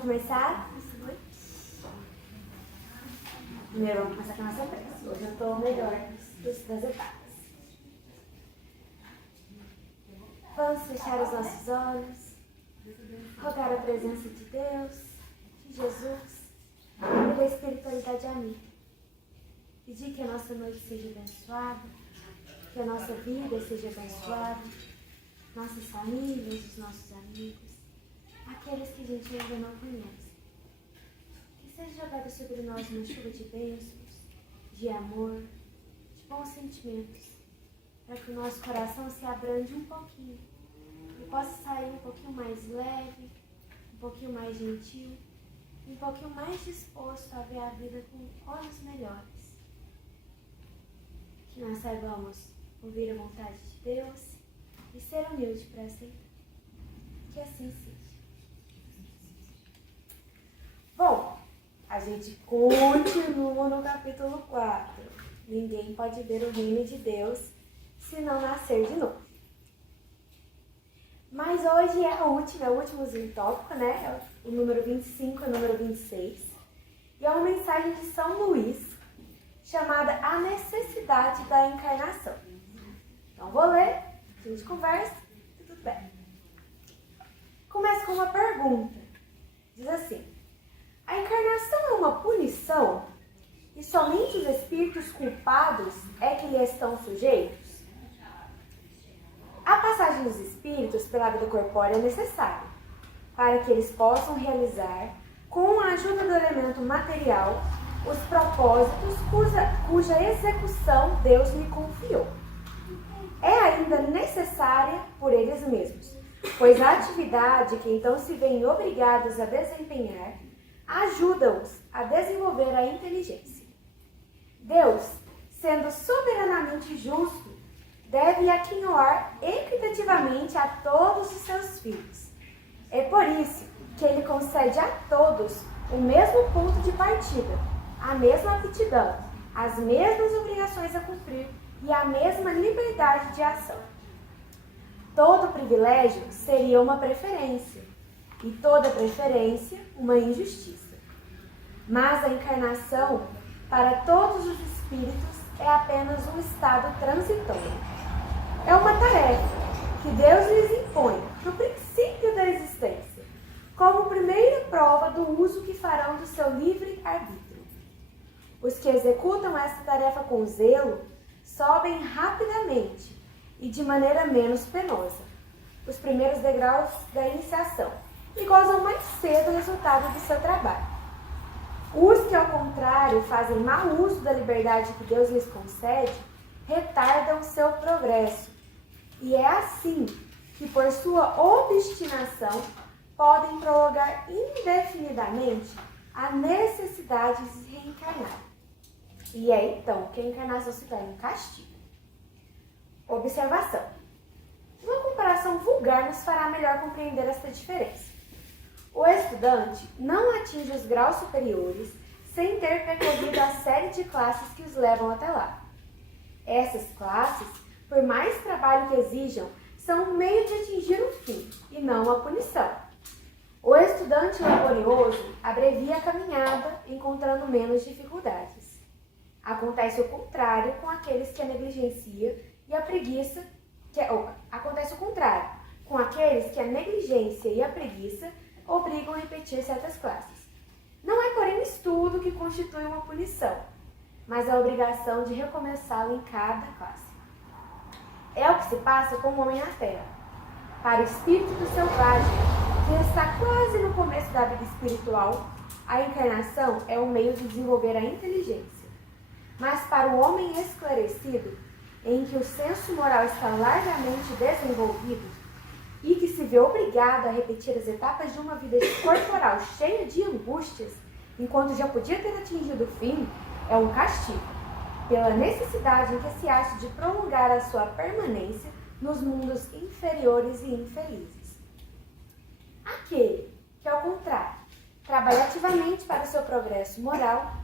Vamos começar? Primeiro vamos começar com a nossa prece. Hoje eu estou melhor das etapas. Vamos fechar os nossos olhos, rogar a presença de Deus, de Jesus e da espiritualidade amiga. Pedir que a nossa noite seja abençoada, que a nossa vida seja abençoada, nossas famílias, os nossos amigos, aqueles que a gente ainda não conhece. Que seja jogada sobre nós uma chuva de bênçãos, de amor, de bons sentimentos, para que o nosso coração se abrande um pouquinho e possa sair um pouquinho mais leve, um pouquinho mais gentil, um pouquinho mais disposto a ver a vida com olhos melhores. Que nós saibamos ouvir a vontade de Deus e ser humilde para aceitar. Que assim seja. Bom, a gente continua no capítulo 4. Ninguém pode ver o reino de Deus se não nascer de novo. Mas hoje é o último tópico, né? O número 25 e o número 26. E é uma mensagem de São Luís, chamada A Necessidade da Encarnação. Então vou ler, a gente conversa e tudo bem. Começa com uma pergunta. Diz assim: a encarnação é uma punição e somente os espíritos culpados é que lhe estão sujeitos? A passagem dos espíritos pela vida corpórea é necessária para que eles possam realizar, com a ajuda do elemento material, os propósitos cuja execução Deus lhe confiou. É ainda necessária por eles mesmos, pois a atividade que então se veem obrigados a desempenhar ajuda-os a desenvolver a inteligência. Deus, sendo soberanamente justo, deve aquinhoar equitativamente a todos os seus filhos. É por isso que ele concede a todos o mesmo ponto de partida, a mesma aptidão, as mesmas obrigações a cumprir e a mesma liberdade de ação. Todo privilégio seria uma preferência, e toda preferência uma injustiça. Mas a encarnação, para todos os espíritos, é apenas um estado transitório. É uma tarefa que Deus lhes impõe no princípio da existência, como primeira prova do uso que farão do seu livre arbítrio. Os que executam essa tarefa com zelo sobem rapidamente e de maneira menos penosa os primeiros degraus da iniciação e gozam mais cedo o resultado do seu trabalho. Os que, ao contrário, fazem mau uso da liberdade que Deus lhes concede, retardam seu progresso. E é assim que, por sua obstinação, podem prolongar indefinidamente a necessidade de se reencarnar. E é então que a encarnação se torna um castigo. Observação. Uma comparação vulgar nos fará melhor compreender esta diferença. O estudante não atinge os graus superiores sem ter percorrido a série de classes que os levam até lá. Essas classes, por mais trabalho que exijam, são um meio de atingir o fim e não uma punição. O estudante laborioso abrevia a caminhada, encontrando menos dificuldades. Acontece o contrário com aqueles que a negligencia e a preguiça, acontece o contrário com aqueles que a negligência e a preguiça obrigam a repetir certas classes. Não é, porém, o estudo que constitui uma punição, mas a obrigação de recomeçá-lo em cada classe. É o que se passa com o homem na Terra. Para o espírito do selvagem, que está quase no começo da vida espiritual, a encarnação é um meio de desenvolver a inteligência. Mas para o homem esclarecido, em que o senso moral está largamente desenvolvido e que se vê obrigado a repetir as etapas de uma vida corporal cheia de angústias, enquanto já podia ter atingido o fim, é um castigo, pela necessidade em que se acha de prolongar a sua permanência nos mundos inferiores e infelizes. Aquele que, ao contrário, trabalha ativamente para o seu progresso moral,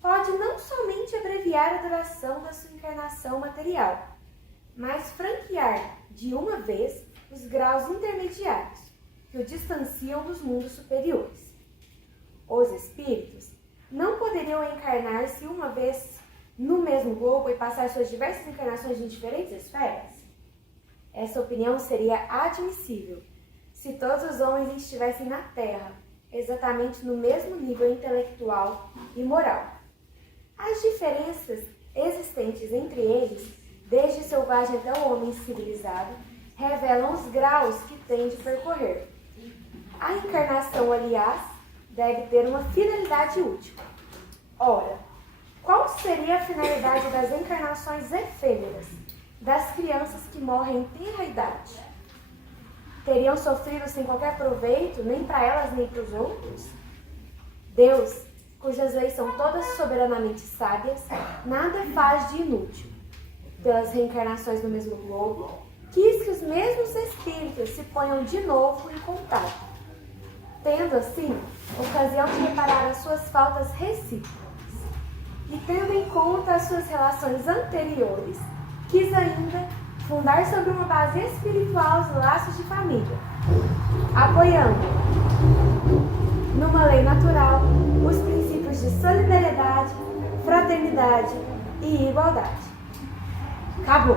pode não somente abreviar a duração da sua encarnação material, mas franquear de uma vez os graus intermediários, que o distanciam dos mundos superiores. os espíritos, não poderiam encarnar-se uma vez no mesmo globo e passar suas diversas encarnações em diferentes esferas? Essa opinião seria admissível se todos os homens estivessem na Terra, exatamente no mesmo nível intelectual e moral. As diferenças existentes entre eles, desde o selvagem até o homem civilizado, revelam os graus que tem de percorrer. A encarnação, aliás, deve ter uma finalidade útil. Ora, qual seria a finalidade das encarnações efêmeras, das crianças que morrem em tenra idade? Teriam sofrido sem qualquer proveito, nem para elas nem para os outros? Deus, cujas leis são todas soberanamente sábias, nada faz de inútil. Pelas reencarnações no mesmo globo, quis que os mesmos espíritos se ponham de novo em contato, tendo assim ocasião de reparar as suas faltas recíprocas. E tendo em conta as suas relações anteriores, quis ainda fundar sobre uma base espiritual os laços de família, apoiando numa lei natural os princípios de solidariedade, fraternidade e igualdade. Acabou.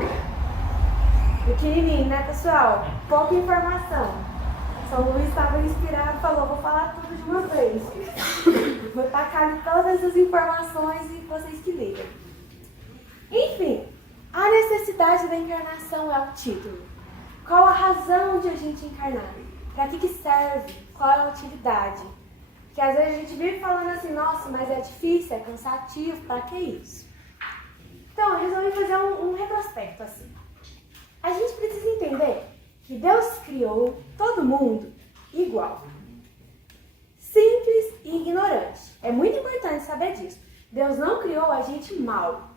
Pequenininho, né, pessoal? Pouca informação. São Luís estava inspirado e falou, vou falar tudo de uma vez. Vou tacar todas as informações e vocês que ligam. Enfim, a necessidade da encarnação é o título. Qual a razão de a gente encarnar? Para que serve? Qual é a utilidade? Porque às vezes a gente vive falando assim, nossa, mas é difícil, é cansativo, para que isso? Então, eu resolvi fazer um retrospecto assim. A gente precisa entender que Deus criou todo mundo igual. Simples e ignorante. É muito importante saber disso. Deus não criou a gente mal.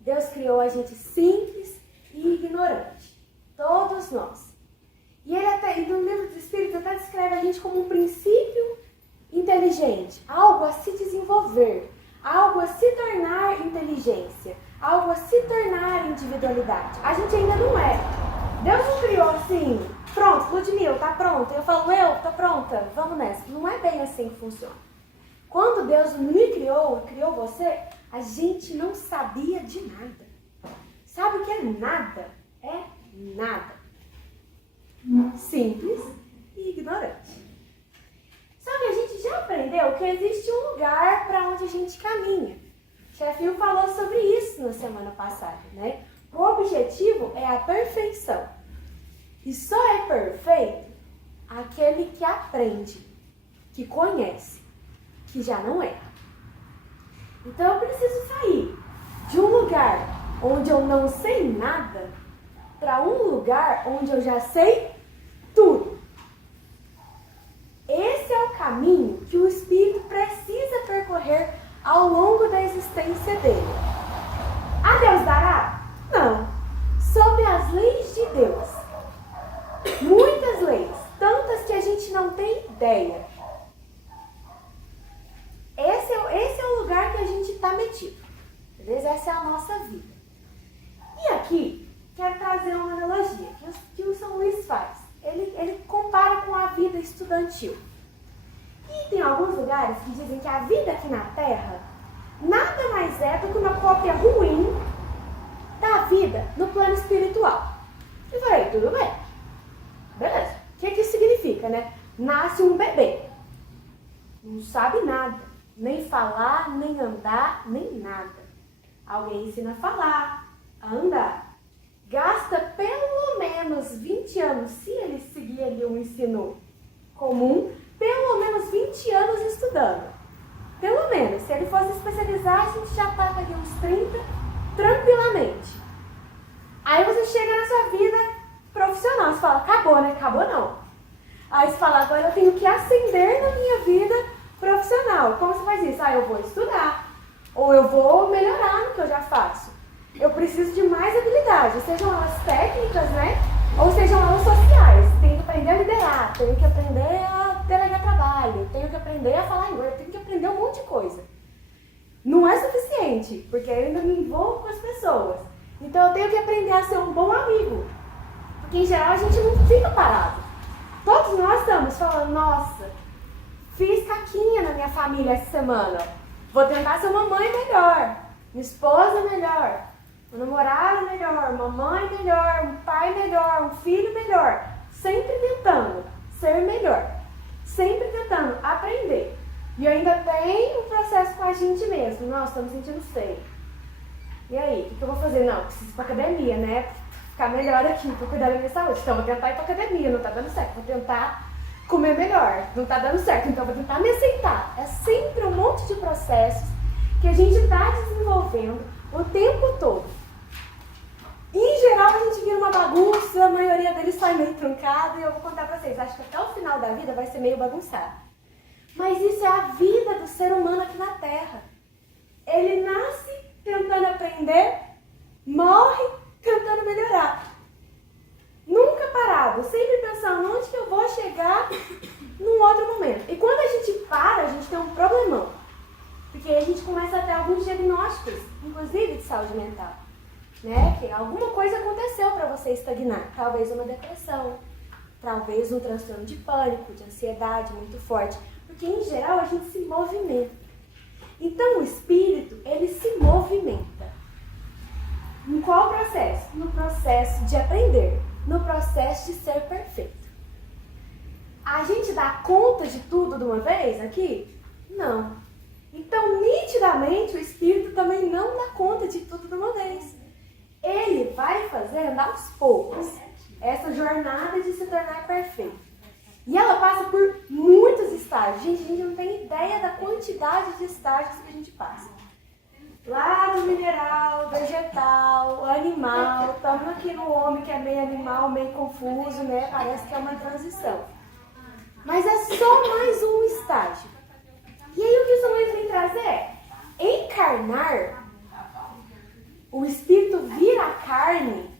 Deus criou a gente simples e ignorante. Todos nós. E no livro do Espírito até descreve a gente como um princípio inteligente. Algo a se desenvolver. Algo a se tornar inteligência. Algo a se tornar individualidade. A gente ainda não é. Deus não criou assim, pronto, Ludmila, tá pronta. Eu falo, tô pronta, vamos nessa. Não é bem assim que funciona. Quando Deus me criou, criou você, a gente não sabia de nada. Sabe o que é nada? É nada. Simples e ignorante. Só que a gente já aprendeu que existe um lugar para onde a gente caminha. O chefinho falou sobre isso na semana passada, né? O objetivo é a perfeição. E só é perfeito aquele que aprende, que conhece, que já não erra. Então eu preciso sair de um lugar onde eu não sei nada para um lugar onde eu já sei tudo. Esse é o caminho que o espírito precisa percorrer ao longo da existência dele. A Deus dará? Não. Sob as leis de Deus. Muitas leis, tantas que a gente não tem ideia. Esse é o lugar que a gente está metido. Beleza? Essa é a nossa vida. E aqui, quero trazer uma analogia que o São Luís faz. Ele compara com a vida estudantil. E tem alguns lugares que dizem que a vida aqui na Terra nada mais é do que uma cópia ruim da vida no plano espiritual. Eu falei, tudo bem. Beleza. O que isso significa, né? Nasce um bebê. Não sabe nada. Nem falar, nem andar, nem nada. Alguém ensina a falar, a andar. Gasta pelo menos 20 anos, se ele seguir ali um ensino comum, pelo menos 20 anos estudando. Pelo menos. Se ele fosse especializar, a gente já estava ali uns 30, tranquilamente. Aí você chega na sua vida profissional, você fala, acabou, né? Acabou não. Aí você fala, agora eu tenho que ascender na minha vida profissional. Como você faz isso? Eu vou estudar. Ou eu vou melhorar no que eu já faço. Eu preciso de mais habilidades, sejam elas técnicas, né? Ou sejam elas sociais. Tenho que aprender a liderar, tenho que aprender a delegar trabalho, tenho que aprender a falar inglês, tenho que aprender um monte de coisa. Não é suficiente, porque eu ainda me envolvo com as pessoas. Então eu tenho que aprender a ser um bom amigo. Porque em geral a gente não fica parado. Todos nós estamos falando, nossa, Fiz caquinha na minha família essa semana. Vou tentar ser uma mãe melhor, uma esposa melhor, uma namorada melhor, uma mãe melhor, um pai melhor, um filho melhor. Sempre tentando ser melhor. Sempre tentando aprender. E ainda tem um processo com a gente mesmo. Nossa, tô me sentindo feio. E aí, o que eu vou fazer? Não, preciso ir pra academia, né? Ficar melhor aqui, pra cuidar da minha saúde. Então, vou tentar ir pra academia, não tá dando certo. Vou tentar comer melhor, não tá dando certo. Então, vou tentar me aceitar. É sempre um monte de processos que a gente tá desenvolvendo o tempo todo. Em geral, a gente vira uma bagunça, a maioria deles sai meio truncado. E eu vou contar pra vocês, acho que até o final da vida vai ser meio bagunçado. Mas isso é a vida do ser humano aqui na Terra. Ele nasce tentando aprender, morre tentando melhorar. Nunca parado, sempre pensando onde que eu vou chegar num outro momento. E quando a gente para, a gente tem um problemão. Porque aí a gente começa a ter alguns diagnósticos, inclusive de saúde mental. Né? Que alguma coisa aconteceu para você estagnar. Talvez uma depressão, talvez um transtorno de pânico, de ansiedade muito forte. Porque em geral a gente se movimenta. Então o espírito, ele se movimenta. Em qual processo? No processo de aprender, no processo de ser perfeito. A gente dá conta de tudo de uma vez aqui? Não. Então, nitidamente, o espírito também não dá conta de tudo de uma vez. Ele vai fazendo aos poucos essa jornada de se tornar perfeito. E ela passa por muitos estágios. Gente, a gente não tem ideia da quantidade de estágios que a gente passa. Lá no mineral, vegetal, animal, estamos aqui no homem que é meio animal, meio confuso, né? Parece que é uma transição. Mas é só mais um estágio. E aí o que o São Luís vem trazer? Encarnar, o espírito vira carne,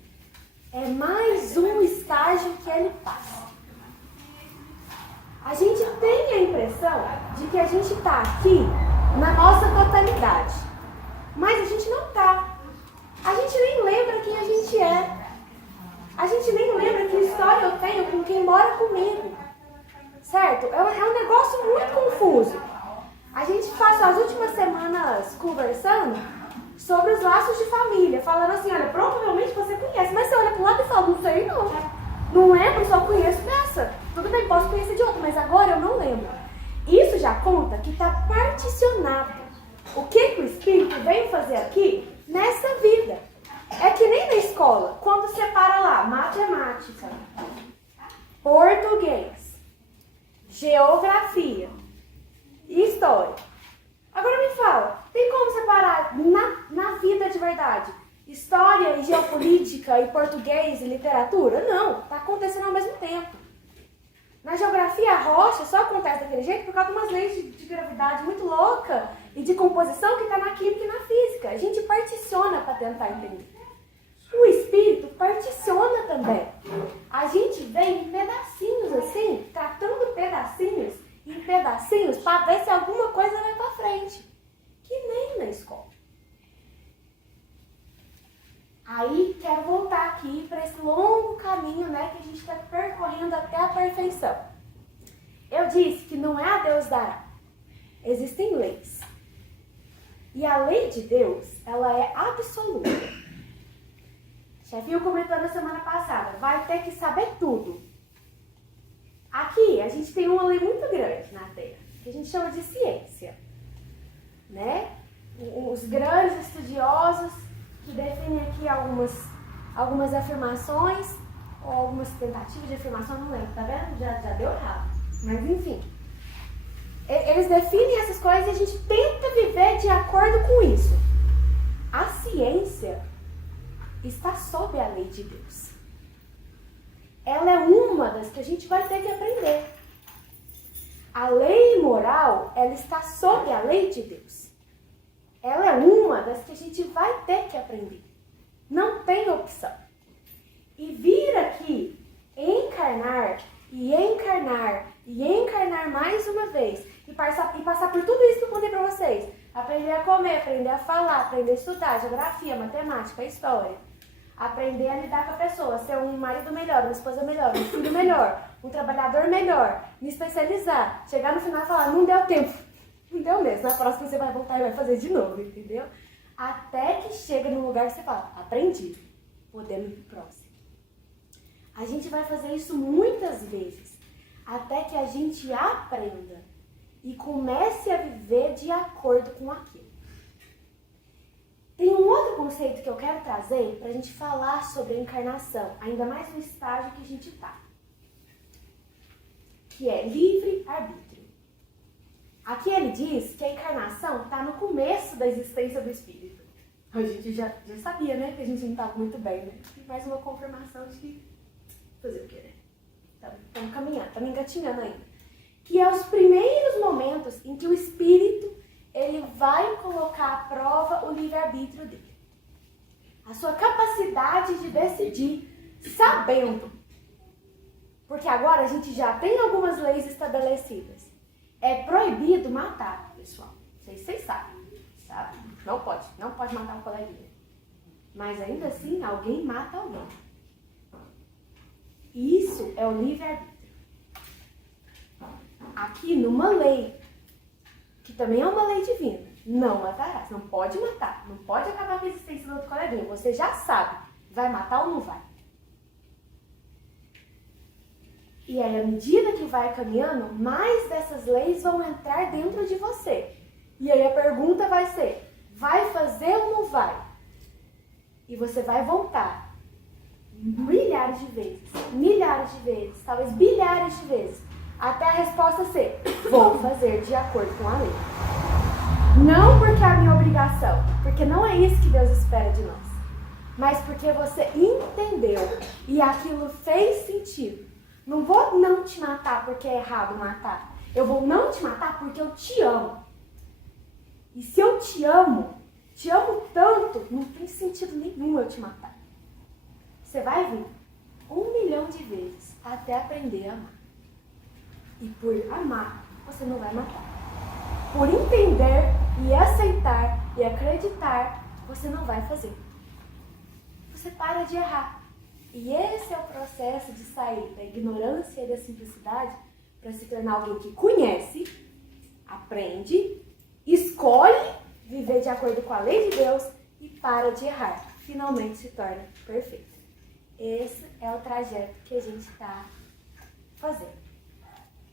é mais um estágio que ele passa. A gente tem a impressão de que a gente está aqui na nossa totalidade. Mas a gente não está. A gente nem lembra quem a gente é. A gente nem lembra que história eu tenho com quem mora comigo. Certo? É um negócio muito confuso. A gente passou as últimas semanas conversando sobre os laços de família. Falando assim, olha, provavelmente você conhece. Mas você olha para o lado e fala, não sei não. Não lembro, só conheço dessa. Tudo bem, posso conhecer de outra, mas agora eu não lembro. Isso já conta que está particionado. O que o espírito veio fazer aqui nessa vida? É que nem na escola, quando separa lá matemática, português, geografia e história. Agora me fala, tem como separar na vida de verdade história e geopolítica e português e literatura? Não, está acontecendo ao mesmo tempo. Na geografia, a rocha só acontece daquele jeito por causa de umas leis de gravidade muito louca e de composição que está na química e na física. A gente particiona para tentar entender. O espírito particiona também. A gente vem em pedacinhos assim, tratando pedacinhos em pedacinhos para ver se alguma coisa vai para frente. Que nem na escola. Aí, quero voltar aqui para esse longo caminho, né, que a gente está percorrendo até a perfeição. Eu disse que não é a Deus dará. Existem leis. E a lei de Deus, ela é absoluta. Já viu comentando na semana passada, vai ter que saber tudo. Aqui, a gente tem uma lei muito grande na Terra, que a gente chama de ciência. Né? Os grandes estudiosos que definem aqui algumas afirmações, ou algumas tentativas de afirmação, não lembro, tá vendo? Já deu errado. Mas enfim, eles definem essas coisas e a gente tenta viver de acordo com isso. A ciência está sob a lei de Deus. Ela é uma das que a gente vai ter que aprender. A lei moral, ela está sob a lei de Deus. Ela é uma das que a gente vai ter que aprender. Não tem opção. E vir aqui, encarnar, e encarnar, e encarnar mais uma vez, e passar por tudo isso que eu contei pra vocês. Aprender a comer, aprender a falar, aprender a estudar, geografia, matemática, história. aprender a lidar com a pessoa, ser um marido melhor, uma esposa melhor, um filho melhor, um trabalhador melhor, me especializar, chegar no final e falar, não deu tempo, não deu mesmo, na próxima você vai voltar e vai fazer de novo, entendeu? Até que chega num lugar que você fala, aprendi, podemos ir pro próximo. A gente vai fazer isso muitas vezes, até que a gente aprenda e comece a viver de acordo com aquilo. Tem um outro conceito que eu quero trazer para a gente falar sobre a encarnação, ainda mais no estágio que a gente está, que é livre-arbítrio. Aqui ele diz que a encarnação está no começo da existência do espírito. A gente já sabia, né, que a gente não estava muito bem, né? E mais uma confirmação de que fazer o quê, né? Estamos caminhando, estamos engatinhando ainda. Que é os primeiros momentos em que o espírito ele vai colocar à prova o livre-arbítrio dele. A sua capacidade de decidir sabendo. Porque agora a gente já tem algumas leis estabelecidas. É proibido matar, pessoal. Vocês sabem, sabe? Não pode matar um coleguinha. Mas ainda assim, alguém mata alguém. Isso é o livre-arbítrio. Aqui numa lei, que também é uma lei divina, não matarás, não pode matar, não pode acabar com a existência do outro coleguinha. Você já sabe, vai matar ou não vai? E aí, à medida que vai caminhando, mais dessas leis vão entrar dentro de você. E aí a pergunta vai ser, vai fazer ou não vai? E você vai voltar milhares de vezes, talvez bilhares de vezes, até a resposta ser, vou fazer de acordo com a lei. Não porque é a minha obrigação, porque não é isso que Deus espera de nós, mas porque você entendeu e aquilo fez sentido. Não vou não te matar porque é errado matar. Eu vou não te matar porque eu te amo. E se eu te amo tanto, não tem sentido nenhum eu te matar. Você vai vir 1 milhão de vezes até aprender a amar. E por amar, você não vai matar. Por entender e aceitar e acreditar, você não vai fazer. Você para de errar. E esse é o processo de sair da ignorância e da simplicidade para se tornar alguém que conhece, aprende, escolhe viver de acordo com a lei de Deus e para de errar. Finalmente se torna perfeito. Esse é o trajeto que a gente está fazendo.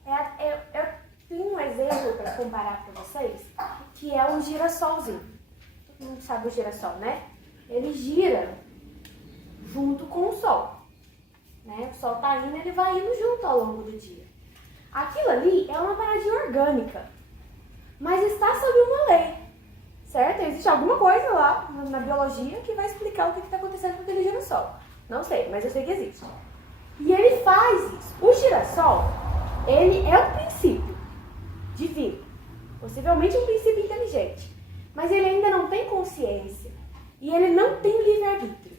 Eu tenho um exemplo para comparar para vocês, que é um girassolzinho. Todo mundo sabe o girassol, né? Ele gira junto com o sol. Né? O sol está indo, ele vai indo junto ao longo do dia. Aquilo ali é uma paradinha orgânica, mas está sob uma lei, certo? Existe alguma coisa lá na biologia que vai explicar o que está acontecendo com aquele girassol. Não sei, mas eu sei que existe. E ele faz isso. O girassol, ele é um princípio divino, possivelmente um princípio inteligente, mas ele ainda não tem consciência e ele não tem livre-arbítrio.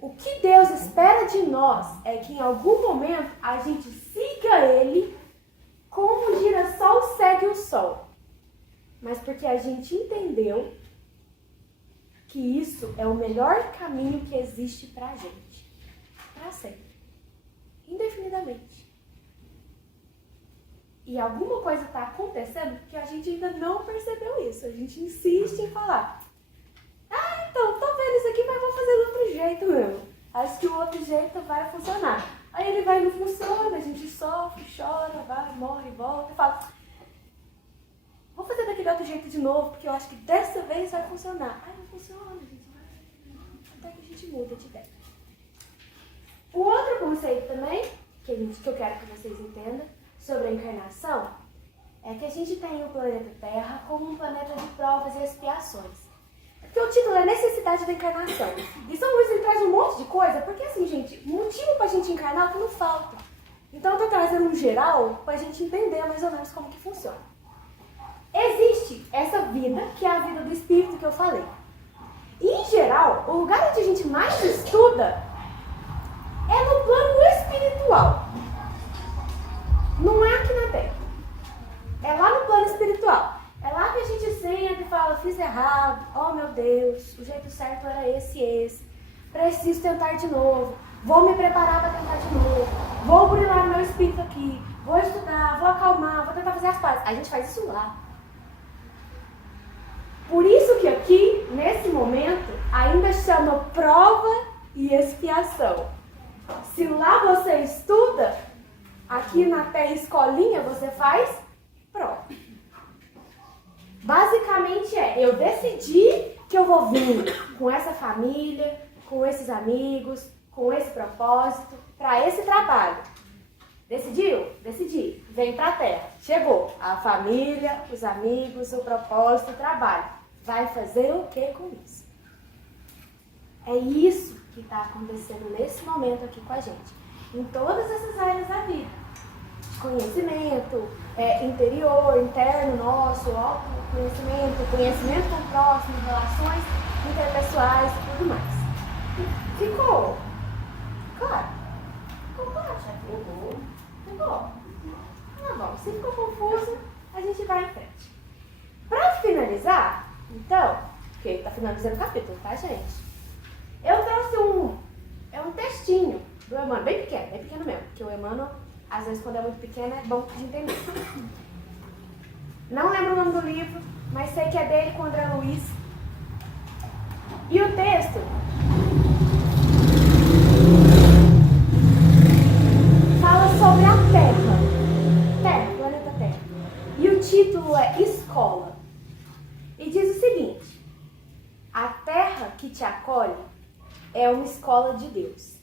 O que Deus espera de nós é que em algum momento a gente siga ele como o girassol segue o sol. Mas porque a gente entendeu que isso é o melhor caminho que existe pra gente. Pra sempre. Indefinidamente. E alguma coisa está acontecendo que a gente ainda não percebeu isso. A gente insiste em falar. Então, tô vendo isso aqui, mas vou fazer do outro jeito mesmo. Acho que o outro jeito vai funcionar. Aí ele vai e não funciona, a gente sofre, chora, vai, morre, volta e fala, vou fazer daquele outro jeito de novo, porque eu acho que dessa vez vai funcionar. Aí não funciona, a gente vai, até que a gente muda de ideia. O outro conceito também, que eu quero que vocês entendam, sobre a encarnação, é que a gente tem o planeta Terra como um planeta de provas e expiações. Porque o título é Necessidade da Encarnação. E São Luís traz um monte de coisa, porque assim, gente, motivo pra gente encarnar que não falta. Então eu tô trazendo um geral pra gente entender mais ou menos como que funciona. Existe essa vida, que é a vida do espírito que eu falei. E, em geral, o lugar onde a gente mais estuda é no plano espiritual. Não é aqui na Terra. É lá no plano espiritual. É lá que a gente senta e fala, fiz errado, oh meu Deus, o jeito certo era esse e esse. Preciso tentar de novo. Vou me preparar para tentar de novo. Vou burilar meu espírito aqui. Vou estudar, vou acalmar, vou tentar fazer as pazes. A gente faz isso lá. Por isso que aqui, nesse momento, ainda chama prova e expiação. Se lá você estuda, aqui na terra escolinha você faz prova. Basicamente eu decidi que eu vou vir com essa família, com esses amigos, com esse propósito, para esse trabalho. Decidiu? Decidi. Vem pra terra. Chegou. A família, os amigos, o propósito, o trabalho. Vai fazer o que com isso? É isso que está acontecendo nesse momento aqui com a gente. Em todas essas áreas da vida. Conhecimento, interior, interno nosso, autoconhecimento, conhecimento com o próximo, relações interpessoais e tudo mais. Ficou? Claro. Ficou claro, chefe? Ficou. Tá bom, se ficou confuso, a gente vai em frente. Para finalizar, então, porque está finalizando o capítulo, tá, gente? Eu trouxe um textinho do Emmanuel, bem pequeno mesmo, porque o Emmanuel, às vezes, quando é muito pequeno, é bom de entender. Não lembro o nome do livro, mas sei que é dele com o André Luiz. E o texto fala sobre a Terra, planeta Terra. E o título é Escola. E diz o seguinte: a terra que te acolhe é uma escola de Deus.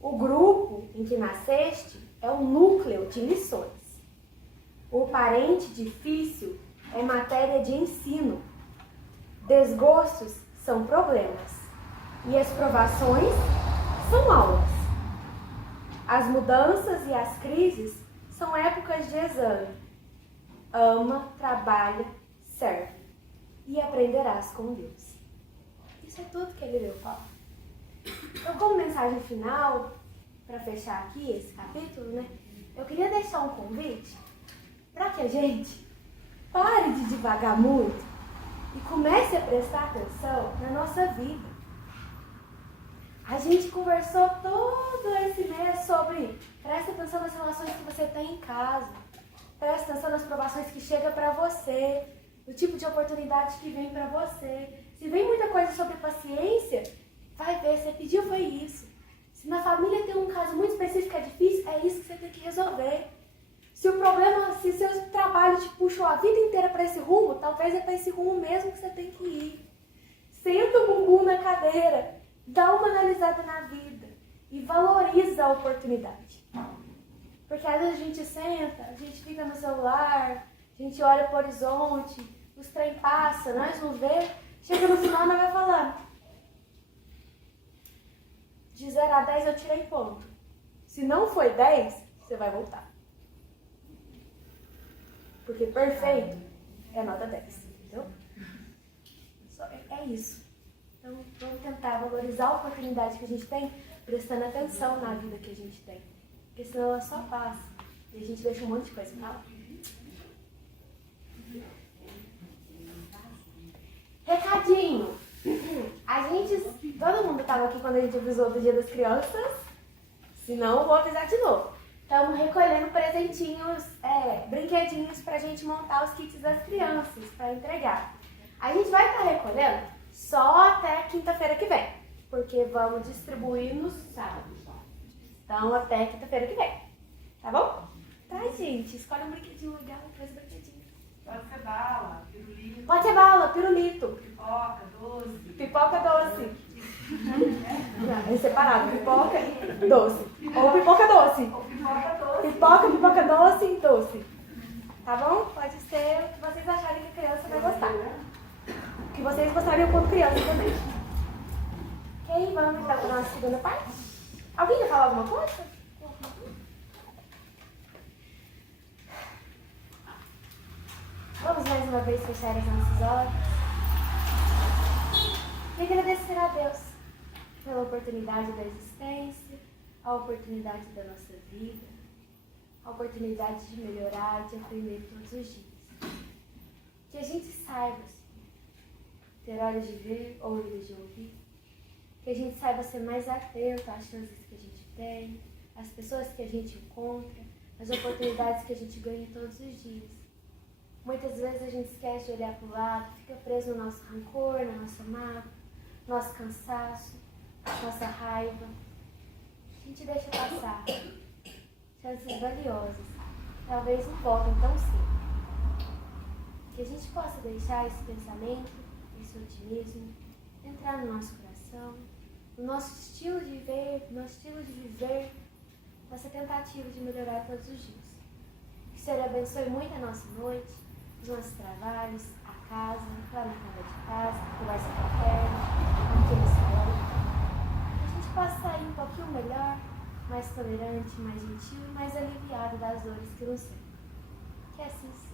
O grupo em que nasceste é um núcleo de lições. O parente difícil é matéria de ensino. Desgostos são problemas. E as provações são aulas. As mudanças e as crises são épocas de exame. Ama, trabalha, serve. E aprenderás com Deus. Isso é tudo que ele leu, Paulo. Então, como mensagem final, para fechar aqui esse capítulo, né? Eu queria deixar um convite para que a gente pare de divagar muito e comece a prestar atenção na nossa vida. A gente conversou todo esse mês sobre presta atenção nas relações que você tem em casa, presta atenção nas provações que chegam para você, o tipo de oportunidade que vem para você. Se vem muita coisa sobre paciência, vai ver, você pediu foi isso. Se na família tem um caso muito específico que é difícil, é isso que você tem que resolver. Se o problema, se seu trabalho te puxou a vida inteira para esse rumo, talvez é para esse rumo mesmo que você tem que ir. Senta o bumbum na cadeira, dá uma analisada na vida e valoriza a oportunidade. Porque às vezes a gente senta, a gente fica no celular, a gente olha para o horizonte, os trem passam, nós não vê, chega no final nós vai falando. De 0 a 10 eu tirei ponto. Se não foi 10, você vai voltar. Porque perfeito é nota 10, entendeu? É isso. Então, vamos tentar valorizar a oportunidade que a gente tem, prestando atenção na vida que a gente tem. Porque senão ela só passa. E a gente deixa um monte de coisa pra lá. Recadinho. Todo mundo estava aqui quando a gente avisou do Dia das Crianças. Se não, eu vou avisar de novo. Estamos recolhendo presentinhos, brinquedinhos pra gente montar os kits das crianças, para entregar. A gente vai estar recolhendo só até quinta-feira que vem, porque vamos distribuir no sábado. Então, até quinta-feira que vem. Tá bom? Tá, gente. Escolhe um brinquedinho legal, traz o brinquedinho. Pode ser bala, pirulito. Pode ser bala, pirulito. Pipoca, doce. Pipoca doce. Não, é separado, pipoca e doce. Ou pipoca doce. Ou pipoca doce. Pipoca doce e doce. Tá bom? Pode ser o que vocês acharem que a criança vai gostar. O que vocês gostariam quando criança também. Ok, vamos então para a nossa segunda parte. Alguém quer falar alguma coisa? Vamos mais uma vez fechar os nossos olhos e agradecer a Deus pela oportunidade da existência, a oportunidade da nossa vida, a oportunidade de melhorar e de aprender todos os dias. Que a gente saiba ter olhos de ver, ouvidos de ouvir. Que a gente saiba ser mais atento às chances que a gente tem, às pessoas que a gente encontra, às oportunidades que a gente ganha todos os dias. Muitas vezes a gente esquece de olhar para o lado, fica preso no nosso rancor, na nossa mágoa, nosso cansaço, nossa raiva. A gente deixa passar chances valiosas, talvez não voltem tão cedo. Que a gente possa deixar esse pensamento, esse otimismo, entrar no nosso coração, no nosso estilo de ver, no nosso estilo de viver, nossa tentativa de melhorar todos os dias. Que o Senhor abençoe muito a nossa noite, os nossos trabalhos, a casa, lá na casa de casa, a conversa fraterna, aqui no salão. Que a gente possa sair um pouquinho melhor, mais tolerante, mais gentil e mais aliviado das dores que nos cercam. Que assim seja.